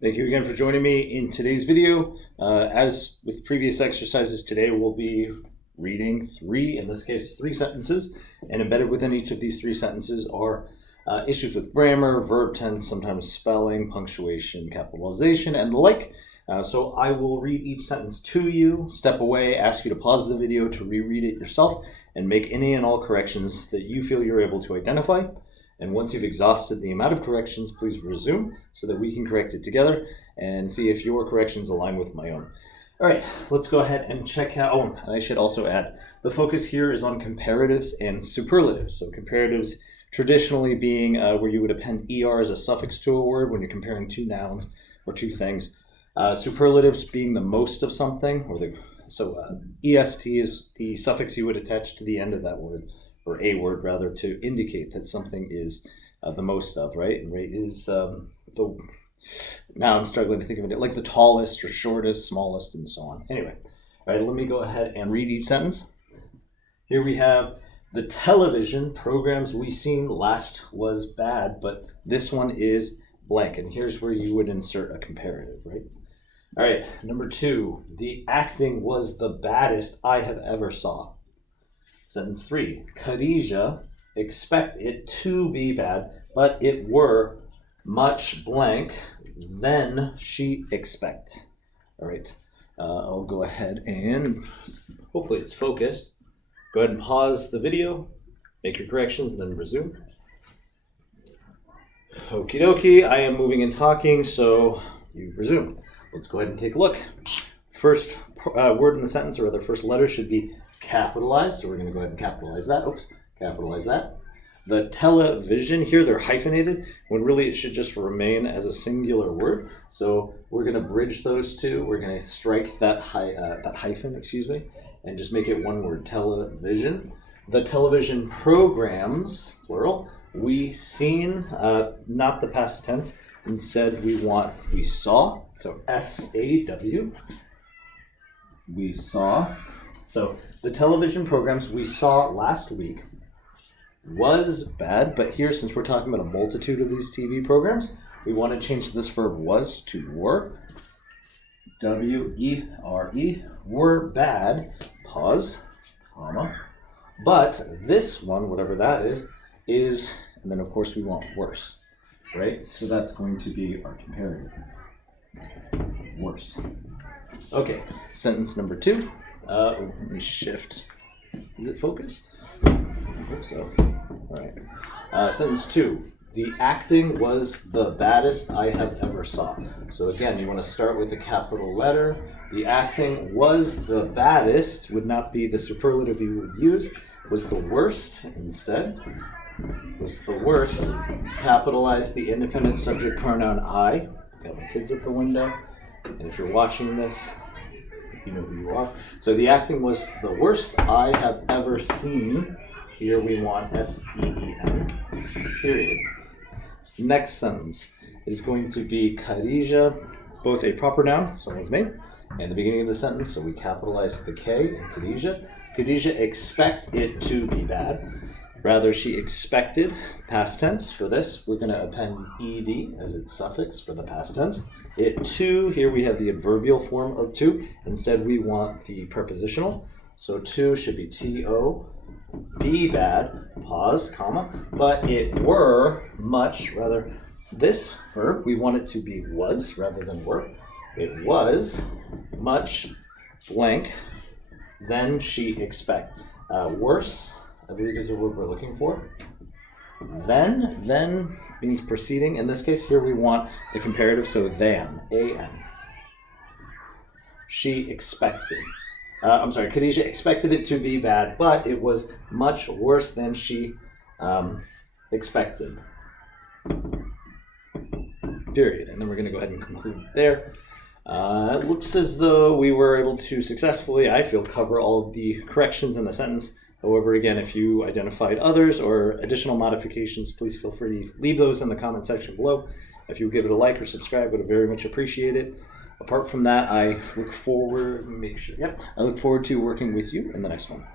Thank you again for joining me in today's video. As with previous exercises, today we'll be reading three sentences, and embedded within each of these three sentences are issues with grammar, verb tense, sometimes spelling, punctuation, capitalization, and the like. So I will read each sentence to you, step away, ask you to pause the video to reread it yourself, and make any and all corrections that you feel you're able to identify. And once you've exhausted the amount of corrections, please resume so that we can correct it together and see if your corrections align with my own. All right, let's go ahead and check out, and I should also add, the focus here is on comparatives and superlatives. So comparatives traditionally being where you would append ER as a suffix to a word when you're comparing two nouns or two things. Superlatives being the most of something, EST is the suffix you would attach to the end of that word, or a word rather, to indicate that something is the most of, right? And right is now I'm struggling to think of it, like the tallest or shortest, smallest, and so on. Anyway, all right, let me go ahead and read each sentence. Here we have, the television programs we seen last was bad, but this one is blank. And here's where you would insert a comparative, right? All right, number 2, the acting was the baddest I have ever saw. Sentence 3, Khadija expect it to be bad, but it were much blank than she expect. All right, I'll go ahead and hopefully it's focused. Go ahead and pause the video, make your corrections, and then resume. Okie dokie, I am moving and talking, so you resume. Let's go ahead and take a look. First word in the sentence, or rather first letter, should be capitalized, so we're going to go ahead and capitalize that. Capitalize that. The television, here they're hyphenated, when really it should just remain as a singular word. So we're going to bridge those two. We're going to strike that hyphen, and just make it one word, television. The television programs, plural, we seen, not the past tense. Instead, we saw, so S-A-W, we saw. So the television programs we saw last week was bad, but here, since we're talking about a multitude of these TV programs, we want to change this verb was to were. W-E-R-E, were bad, pause, comma. But this one, whatever that is, and then of course we want worse, right? So that's going to be our comparative. Worse. Okay, sentence number 2. Let me shift. Is it focused? I hope so. All right. Sentence 2. The acting was the baddest I have ever saw. So again, you want to start with a capital letter. The acting was the baddest would not be the superlative you would use. Was the worst instead. Was the worst. Capitalize the independent subject pronoun I. Got my kids at the window. And if you're watching this, you know who you are. So the acting was the worst I have ever seen. Here we want S-E-E-N, period. Next sentence is going to be Khadija, both a proper noun, someone's name, and the beginning of the sentence, so we capitalize the K in Khadija. Khadija expect it to be bad. Rather, she expected, past tense. For this, we're going to append ed as its suffix for the past tense. It to, here we have the adverbial form of to. Instead, we want the prepositional. So to should be to, be bad, pause, comma, but it were much, rather, this verb, we want it to be was rather than were. It was much blank than she expect. Worse, I believe is the word we're looking for. Then means preceding. In this case, here we want the comparative, so than, A-N. She expected. Khadija expected it to be bad, but it was much worse than she expected. Period. And then we're going to go ahead and conclude there. It looks as though we were able to successfully, I feel, cover all of the corrections in the sentence. However, again, if you identified others or additional modifications, please feel free to leave those in the comment section below. If you would give it a like or subscribe, I would very much appreciate it. Apart from that, I look forward to working with you in the next one.